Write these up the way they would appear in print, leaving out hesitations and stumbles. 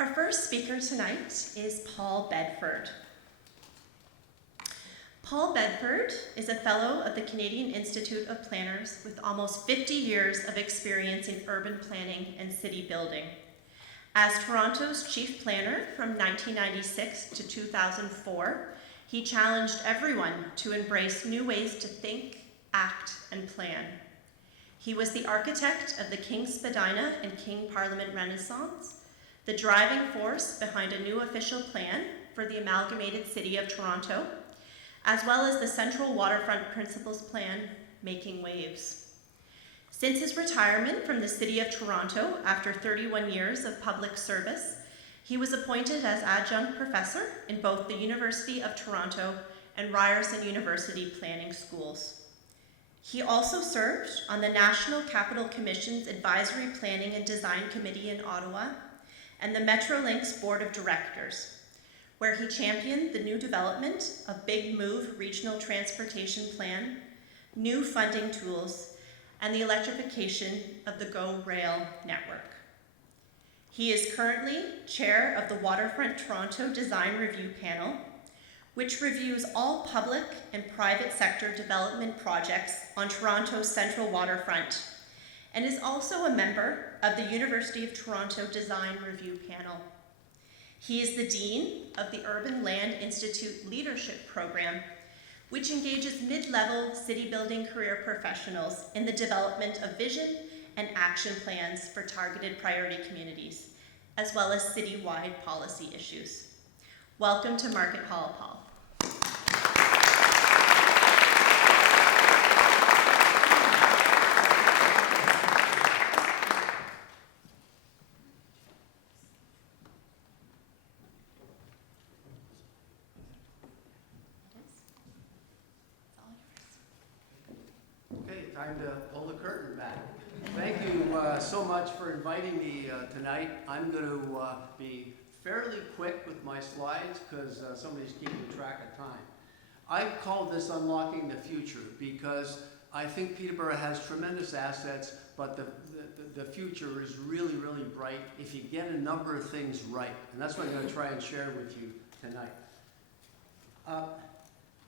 Our first speaker tonight is Paul Bedford. Paul Bedford is a fellow of the Canadian Institute of Planners with almost 50 years of experience in urban planning and city building. As Toronto's chief planner from 1996 to 2004, he challenged everyone to embrace new ways to think, act, and plan. He was the architect of the King Spadina and King Parliament Renaissance, the driving force behind a new official plan for the amalgamated city of Toronto, as well as the Central Waterfront Principles Plan, Making Waves. Since his retirement from the City of Toronto after 31 years of public service, he was appointed as adjunct professor in both the University of Toronto and Ryerson University Planning Schools. He also served on the National Capital Commission's Advisory Planning and Design Committee in Ottawa and the Metrolinx Board of Directors, where he championed the new development of Big Move Regional Transportation Plan, new funding tools, and the electrification of the GO Rail network. He is currently chair of the Waterfront Toronto Design Review Panel, which reviews all public and private sector development projects on Toronto's Central Waterfront, and is also a member of the University of Toronto Design Review Panel. He is the Dean of the Urban Land Institute Leadership Program, which engages mid-level city building career professionals in the development of vision and action plans for targeted priority communities, as well as citywide policy issues. Welcome to Market Hall, Paul. Time to pull the curtain back. Thank you so much for inviting me tonight. I'm going to be fairly quick with my slides because somebody's keeping track of time. I call this Unlocking the Future because I think Peterborough has tremendous assets, but the future is really, really bright if you get a number of things right. And that's what I'm going to try and share with you tonight.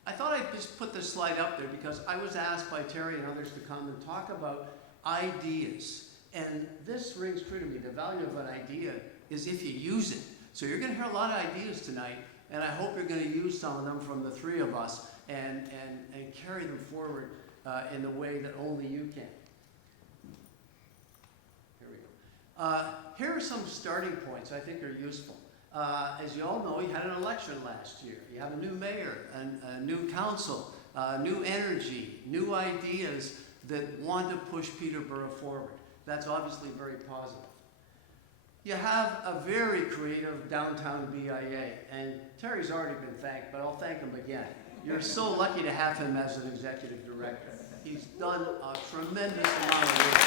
I thought I'd just put this slide up there because I was asked by Terry and others to come and talk about ideas. And this rings true to me. The value of an idea is if you use it. So you're going to hear a lot of ideas tonight, and I hope you're going to use some of them from the three of us and carry them forward in the way that only you can. Here we go. Here are some starting points I think are useful. As you all know, you had an election last year. You have a new mayor, a new council, new energy, new ideas that want to push Peterborough forward. That's obviously very positive. You have a very creative downtown BIA, and Terry's already been thanked, but I'll thank him again. You're so lucky to have him as an executive director. He's done a tremendous amount of work.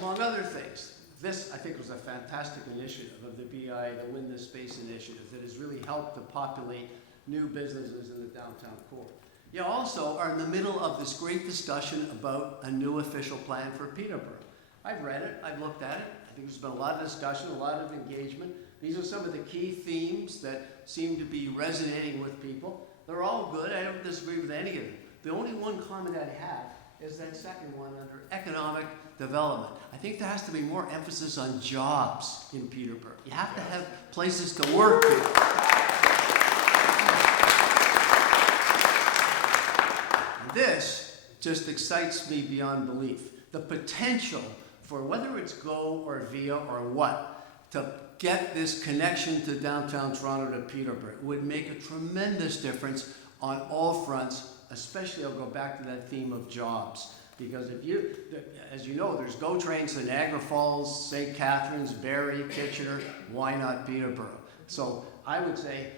Among other things, this I think was a fantastic initiative of the BI, the Win This Space initiative, that has really helped to populate new businesses in the downtown core. You also are in the middle of this great discussion about a new official plan for Peterborough. I've read it, I've looked at it. I think there's been a lot of discussion, a lot of engagement. These are some of the key themes that seem to be resonating with people. They're all good, I don't disagree with any of them. The only one comment I have is that second one under economic development. I think there has to be more emphasis on jobs in Peterborough. You have to have places to work in. This just excites me beyond belief. The potential for whether it's GO or VIA or what, to get this connection to downtown Toronto to Peterborough would make a tremendous difference on all fronts, especially I'll go back to that theme of jobs. Because if you, as you know, there's GO trains to Niagara Falls, St. Catharines, Barrie, Kitchener, why not Peterborough? So I would say,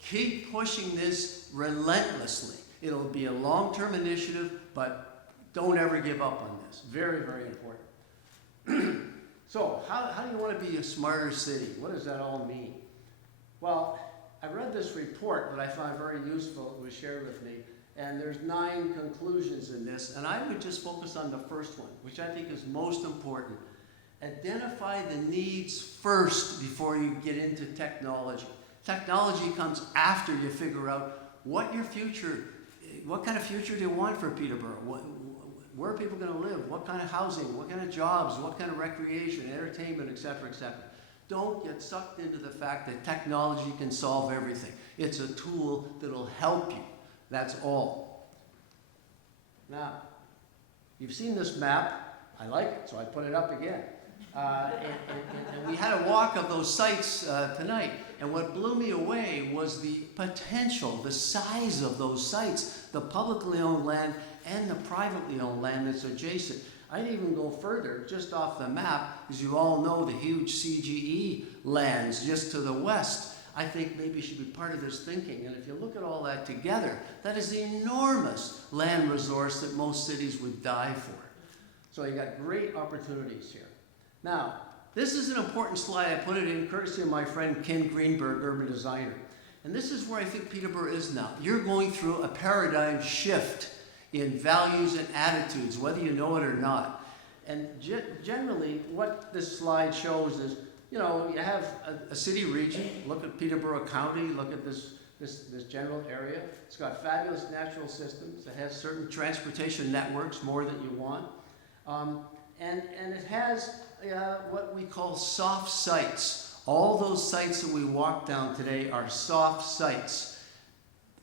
keep pushing this relentlessly. It'll be a long-term initiative, but don't ever give up on this. Very, very important. So how do you want to be a smarter city? What does that all mean? Well, I read this report that I found very useful. It was shared with me. And there's 9 conclusions in this, and I would just focus on the first one, which I think is most important. Identify the needs first before you get into technology. Technology comes after you figure out what kind of future do you want for Peterborough? Where are people going to live? What kind of housing? What kind of jobs? What kind of recreation, entertainment, et cetera, et cetera. Don't get sucked into the fact that technology can solve everything. It's a tool that'll help you. That's all. Now, you've seen this map. I like it, so I put it up again. And we had a walk of those sites tonight. And what blew me away was the potential, the size of those sites, the publicly owned land and the privately owned land that's adjacent. I'd even go further, just off the map, as you all know, the huge CGE lands just to the west. I think maybe should be part of this thinking. And if you look at all that together, that is the enormous land resource that most cities would die for. So you got great opportunities here. Now, this is an important slide. I put it in courtesy of my friend Ken Greenberg, urban designer. And this is where I think Peterborough is now. You're going through a paradigm shift in values and attitudes, whether you know it or not. And generally, what this slide shows is, you know, you have a city region. Look at Peterborough County. Look at this general area. It's got fabulous natural systems. It has certain transportation networks, more than you want. And it has what we call soft sites. All those sites that we walked down today are soft sites.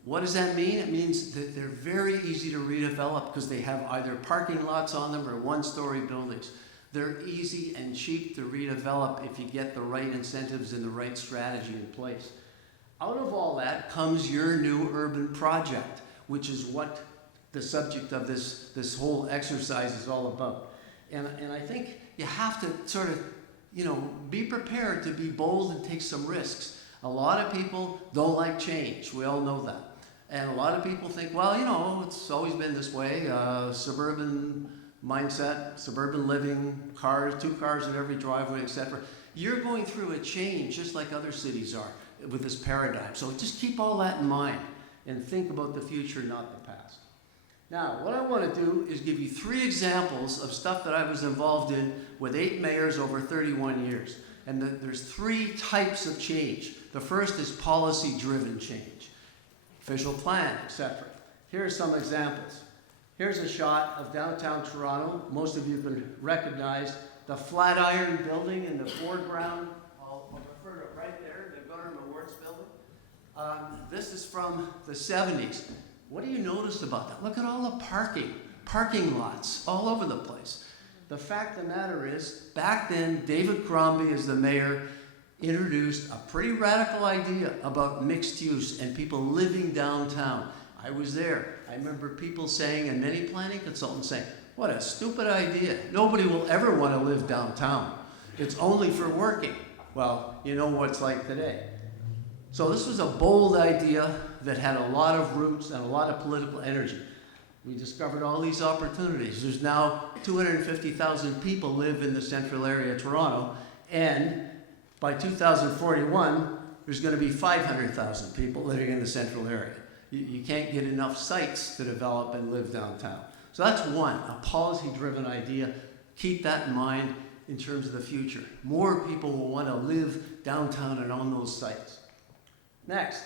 What does that mean? It means that they're very easy to redevelop because they have either parking lots on them or one-story buildings. They're easy and cheap to redevelop if you get the right incentives and the right strategy in place. Out of all that comes your new urban project, which is what the subject of this whole exercise is all about. And I think you have to sort of, you know, be prepared to be bold and take some risks. A lot of people don't like change. We all know that. And a lot of people think, well, you know, it's always been this way. Suburban mindset, suburban living, cars, 2 cars in every driveway, etc. You're going through a change just like other cities are with this paradigm. So just keep all that in mind and think about the future, not the past. Now, what I want to do is give you 3 examples of stuff that I was involved in with 8 mayors over 31 years. And there's 3 types of change. The first is policy-driven change, official plan, etc. Here are some examples. Here's a shot of downtown Toronto. Most of you can recognize the Flatiron building in the foreground. I'll refer to it right there, the Government Awards building. This is from the 70s. What do you notice about that? Look at all the parking lots all over the place. The fact of the matter is, back then, David Crombie, as the mayor, introduced a pretty radical idea about mixed use and people living downtown. I was there. I remember people saying, and many planning consultants saying, what a stupid idea. Nobody will ever want to live downtown. It's only for working. Well, you know what it's like today. So this was a bold idea that had a lot of roots and a lot of political energy. We discovered all these opportunities. There's now 250,000 people live in the central area of Toronto, and by 2041, there's going to be 500,000 people living in the central area. You can't get enough sites to develop and live downtown. So that's one, a policy-driven idea. Keep that in mind in terms of the future. More people will want to live downtown and on those sites. Next,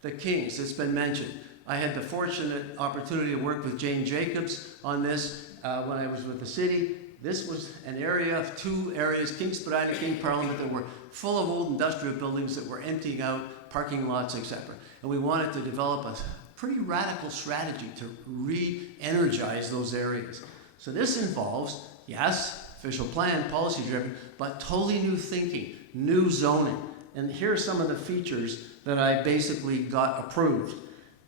the Kings. It's been mentioned. I had the fortunate opportunity to work with Jane Jacobs on this when I was with the city. This was an area of 2 areas, Kings Spadina and King Parliament, that were full of old industrial buildings that were emptying out, parking lots, etc. And we wanted to develop a pretty radical strategy to re-energize those areas. So this involves, yes, official plan, policy-driven, but totally new thinking, new zoning. And here are some of the features that I basically got approved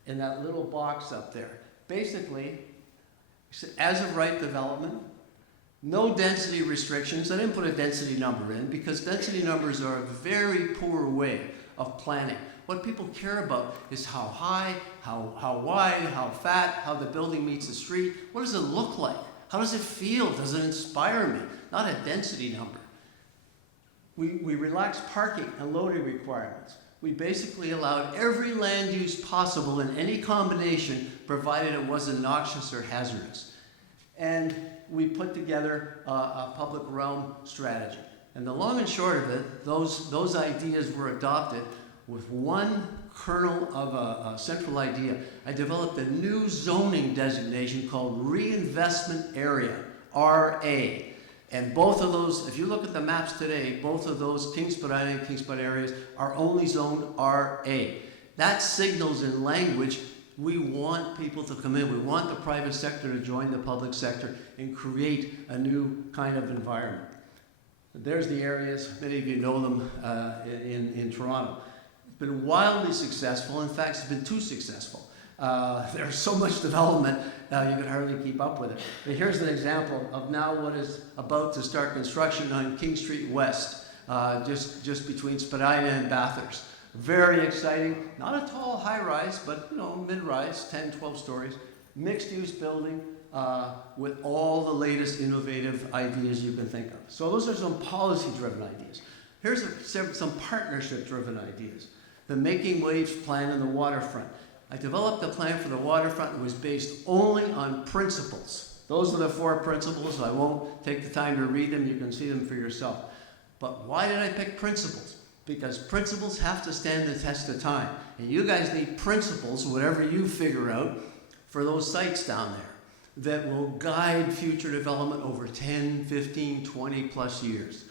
in that little box up there. Basically, as of right development, no density restrictions. I didn't put a density number in because density numbers are a very poor way of planning. What people care about is how high, how wide, how fat, how the building meets the street. What does it look like? How does it feel? Does it inspire me? Not a density number. We relaxed parking and loading requirements. we basically allowed every land use possible in any combination, provided it wasn't noxious or hazardous. And we put together a public realm strategy. And the long and short of it, those ideas were adopted with one kernel of a central idea. I developed a new zoning designation called Reinvestment Area, RA. And both of those, if you look at the maps today, both of those, Kings Spadina and Kings Spadina areas, are only zoned RA. That signals in language, we want people to come in. We want the private sector to join the public sector and create a new kind of environment. There's the areas, many of you know them in Toronto. It's been wildly successful. In fact, it's been too successful. There's so much development, you can hardly keep up with it. But here's an example of now what is about to start construction on King Street West, just between Spadina and Bathurst. Very exciting, not a tall high-rise, but mid-rise, 10, 12 stories, mixed-use building with all the latest innovative ideas you can think of. So those are some policy-driven ideas. Here's some partnership-driven ideas. The Making Waves plan in the waterfront. I developed a plan for the waterfront that was based only on principles. Those are the 4 principles. I won't take the time to read them. You can see them for yourself. But why did I pick principles? Because principles have to stand the test of time. And you guys need principles, whatever you figure out, for those sites down there that will guide future development over 10, 15, 20 plus years.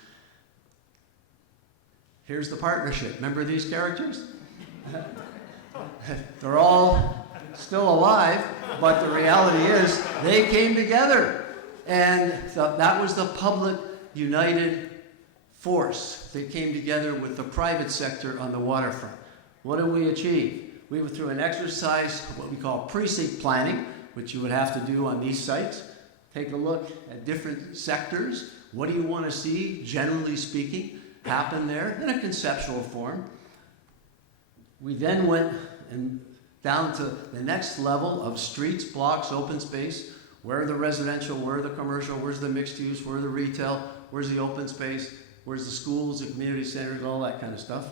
Here's the partnership. Remember these characters? They're all still alive, but the reality is they came together. And that was the public united force that came together with the private sector on the waterfront. What did we achieve? We went through an exercise, what we call precinct planning, which you would have to do on these sites. Take a look at different sectors. What do you want to see, generally speaking, happen there in a conceptual form? We then went down to the next level of streets, blocks, open space. Where are the residential, where are the commercial, where's the mixed use, where are the retail, where's the open space, where's the schools, the community centers, all that kind of stuff.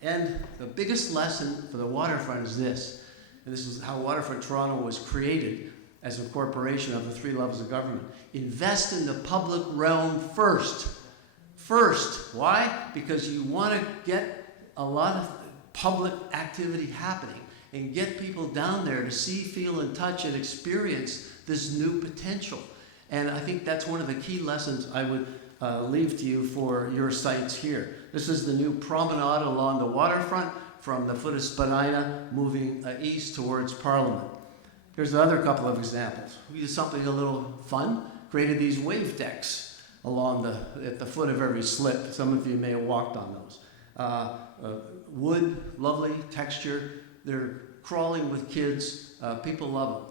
And the biggest lesson for the waterfront is this, and this is how Waterfront Toronto was created as a corporation of the 3 levels of government. Invest in the public realm first. First. Why? Because you want to get a lot of public activity happening and get people down there to see, feel, and touch and experience this new potential. And I think that's one of the key lessons I would leave to you for your sites here. This is the new promenade along the waterfront from the foot of Spadina moving east towards Parliament. Here's another couple of examples. We did something a little fun, created these wave decks along at the foot of every slip. Some of you may have walked on those. Wood, lovely texture. They're crawling with kids. People love them.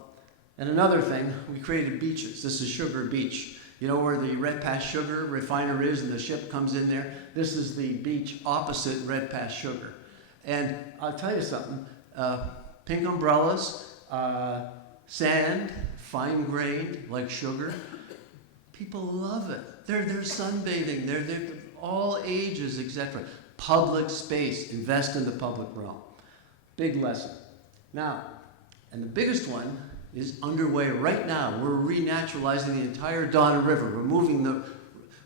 And another thing, we created beaches. This is Sugar Beach. You know where the Redpath Sugar refiner is and the ship comes in there? This is the beach opposite Redpath Sugar. And I'll tell you something, pink umbrellas, sand, fine-grained like sugar. People love it. They're sunbathing. They're all ages, etc. Public space. Invest in the public realm. Big lesson. Now, and the biggest one is underway right now. We're renaturalizing the entire Don River. We're moving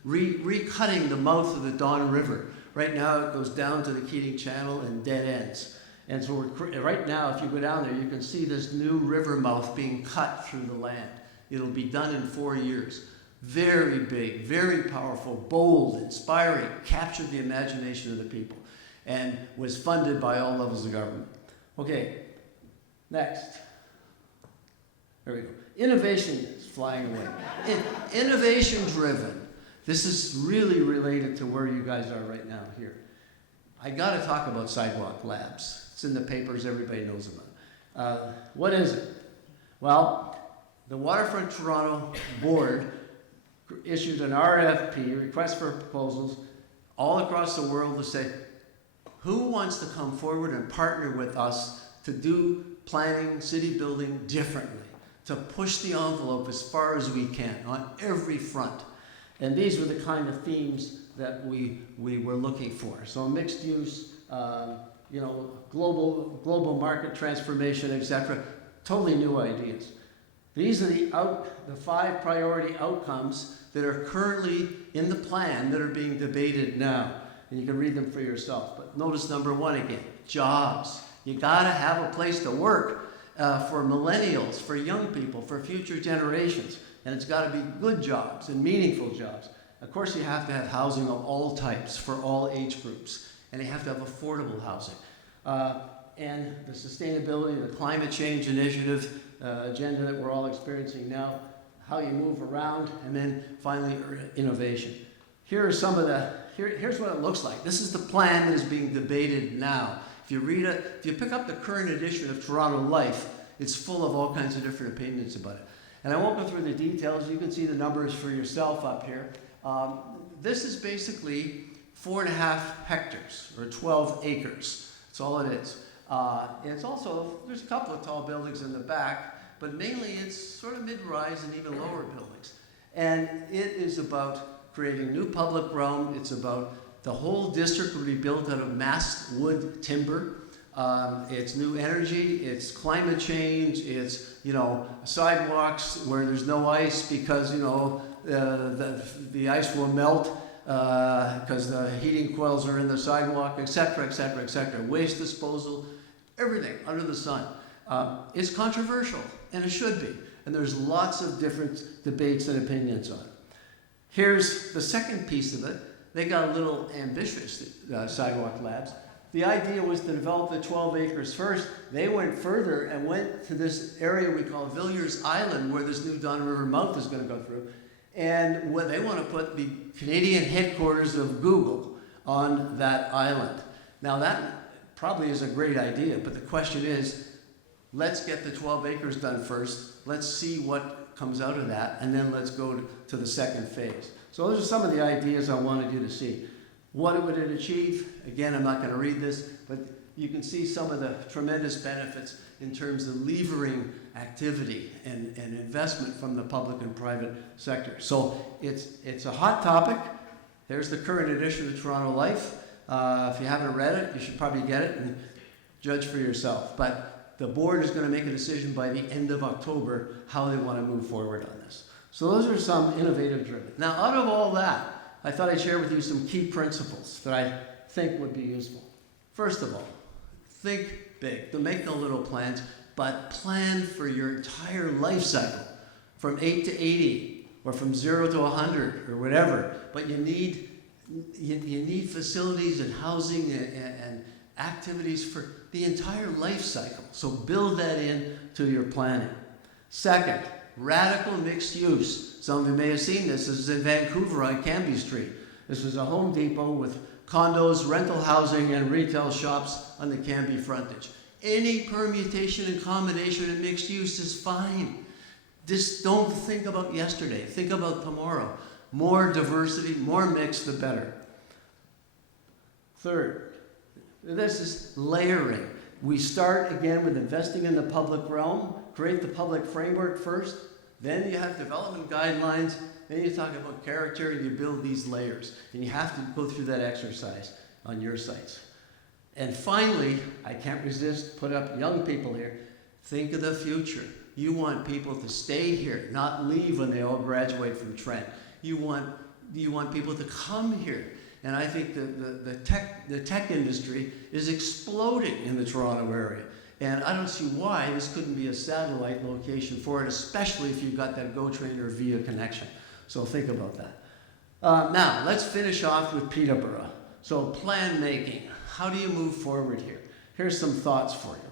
recutting the mouth of the Don River. Right now it goes down to the Keating Channel and dead ends. And so right now, if you go down there, you can see this new river mouth being cut through the land. It'll be done in 4 years. Very big, very powerful, bold, inspiring, captured the imagination of the people, and was funded by all levels of government. Okay, next. There we go. Innovation is flying away. Innovation driven. This is really related to where you guys are right now here. I got to talk about Sidewalk Labs. It's in the papers. Everybody knows about it. What is it? Well, the Waterfront Toronto Board issued an RFP, request for proposals, all across the world to say, who wants to come forward and partner with us to do planning, city building differently, to push the envelope as far as we can on every front. And these were the kind of themes that we were looking for. So mixed use, global market transformation, etc. Totally new ideas. These are the 5 priority outcomes that are currently in the plan that are being debated now. And you can read them for yourself. But notice number 1 again, jobs. You gotta have a place to work for millennials, for young people, for future generations. And it's gotta be good jobs and meaningful jobs. Of course, you have to have housing of all types for all age groups. And you have to have affordable housing. And the sustainability, the climate change initiative agenda that we're all experiencing now, how you move around, and then finally innovation. Here are some of here's what it looks like. This is the plan that is being debated now. If you read it, if you pick up the current edition of Toronto Life, it's full of all kinds of different opinions about it. And I won't go through the details. You can see the numbers for yourself up here. This is basically 4.5 hectares, or 12 acres. That's all it is. It's also, there's a couple of tall buildings in the back, but mainly it's sort of mid-rise and even lower buildings. And it is about creating new public realm. It's about the whole district will be built out of massed wood timber. It's new energy, it's climate change, it's, sidewalks where there's no ice because, the ice will melt because the heating coils are in the sidewalk, etc., etc., etc. Waste disposal, everything under the sun. It's controversial, and it should be. And there's lots of different debates and opinions on it. Here's the second piece of it. They got a little ambitious, Sidewalk Labs. The idea was to develop the 12 acres first. They went further and went to this area we call Villiers Island, where this new Don River mouth is going to go through. And what they want to put the Canadian headquarters of Google on that island. Now that probably is a great idea, but the question is, let's get the 12 acres done first. Let's see what comes out of that, and then let's go to the second phase. So those are some of the ideas I wanted you to see. What would it achieve? Again, I'm not going to read this, but you can see some of the tremendous benefits in terms of levering activity and investment from the public and private sector. So it's a hot topic. There's the current edition of Toronto Life. If you haven't read it, you should probably get it and judge for yourself. But the board is going to make a decision by the end of October how they want to move forward on this. So those are some innovative driven. Now, out of all that, I thought I'd share with you some key principles that I think would be useful. First of all, think big. Don't make no little plans, but plan for your entire life cycle, from 8 to 80, or from 0 to 100, or whatever. But you need facilities and housing and activities for the entire life cycle. So build that in to your planning. Second, radical mixed use. Some of you may have seen this. This is in Vancouver on Cambie Street. This was a Home Depot with condos, rental housing, and retail shops on the Cambie frontage. Any permutation and combination of mixed use is fine. Just don't think about yesterday. Think about tomorrow. More diversity, more mix, the better. Third, this is layering. We start again with investing in the public realm, create the public framework first, then you have development guidelines, then you talk about character, and you build these layers. And you have to go through that exercise on your sites. And finally, I can't resist, put up young people here, think of the future. You want people to stay here, not leave when they all graduate from Trent. You want people to come here. And I think the tech industry is exploding in the Toronto area. And I don't see why this couldn't be a satellite location for it, especially if you've got that GO train or VIA connection. So think about that. Now, let's finish off with Peterborough. So plan making. How do you move forward here? Here's some thoughts for you.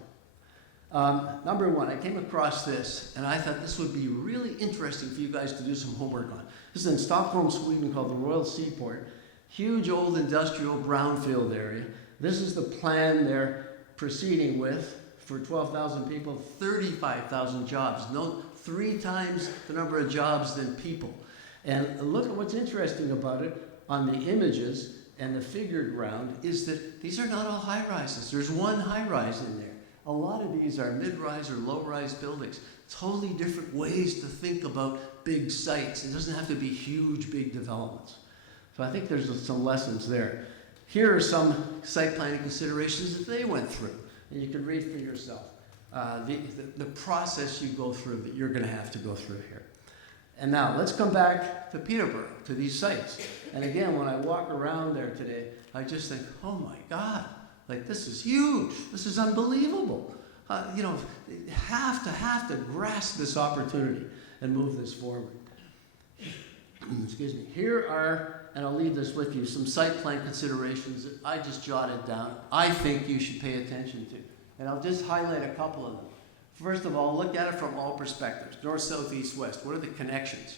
Number one, I came across this, and I thought this would be really interesting for you guys to do some homework on. This is in Stockholm, Sweden, called the Royal Seaport. Huge old industrial brownfield area. This is the plan they're proceeding with for 12,000 people, 35,000 jobs. 3 times the number of jobs than people. And look at what's interesting about it on the images and the figured ground is that these are not all high-rises. There's one high-rise in there. A lot of these are mid-rise or low-rise buildings. Totally different ways to think about big sites. It doesn't have to be huge, big developments. So I think there's some lessons there. Here are some site planning considerations that they went through, and you can read for yourself the process you go through that you're going to have to go through here. And now let's come back to Peterborough, to these sites. And again, when I walk around there today, I just think, oh my God, like this is huge. This is unbelievable. You know, have to grasp this opportunity and move this forward. Excuse me. Here are, and I'll leave this with you, some site plan considerations that I just jotted down I think you should pay attention to. And I'll just highlight a couple of them. First of all, look at it from all perspectives, north, south, east, west. What are the connections?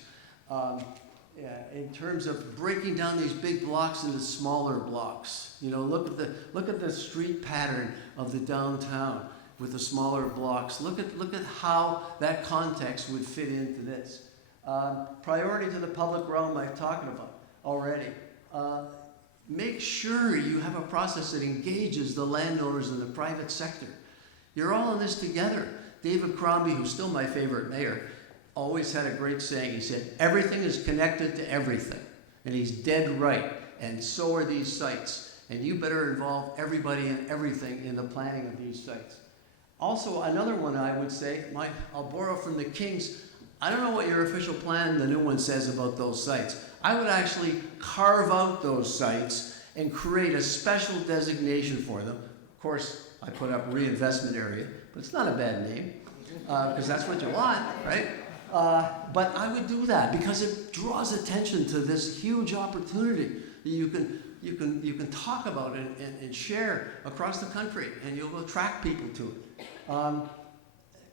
In terms of breaking down these big blocks into smaller blocks. You know, look at the street pattern of the downtown with the smaller blocks. Look at how that context would fit into this. Priority to the public realm I've talked about already. Make sure you have a process that engages the landowners and the private sector. You're all in this together. David Crombie, who's still my favorite mayor, always had a great saying. He said, everything is connected to everything. And he's dead right. And so are these sites. And you better involve everybody and everything in the planning of these sites. Also, another one I would say, I'll borrow from the Kings. I don't know what your official plan, the new one, says about those sites. I would actually carve out those sites and create a special designation for them. Of course, I put up Reinvestment Area, but it's not a bad name, because that's what you want, right? But I would do that because it draws attention to this huge opportunity that you can talk about and share across the country, and you'll attract people to it. A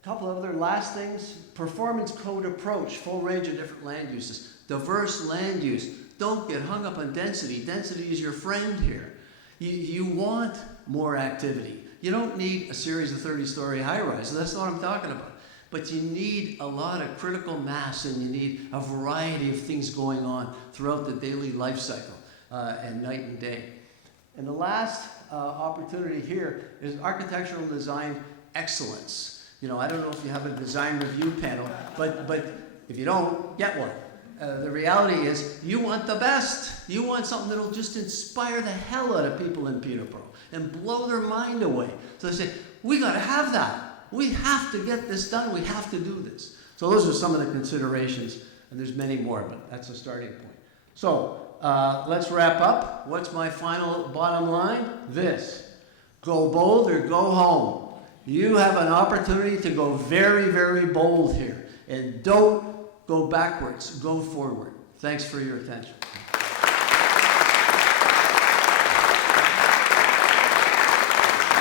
couple of other last things: performance code approach, full range of different land uses, diverse land use. Don't get hung up on density. Density is your friend here. You want more activity. You don't need a series of 30-story high-rises. That's not what I'm talking about. But you need a lot of critical mass, and you need a variety of things going on throughout the daily life cycle, and night and day. And the last opportunity here is architectural design excellence. You know, I don't know if you have a design review panel, but if you don't, get one. The reality is you want the best. You want something that'll just inspire the hell out of people in Peterborough and blow their mind away. So they say, we got to have that. We have to get this done. We have to do this. So those are some of the considerations, and there's many more, but that's a starting point. So let's wrap up. What's my final bottom line? This: go bold or go home. You have an opportunity to go very, very bold here, and don't go backwards, go forward. Thanks for your attention.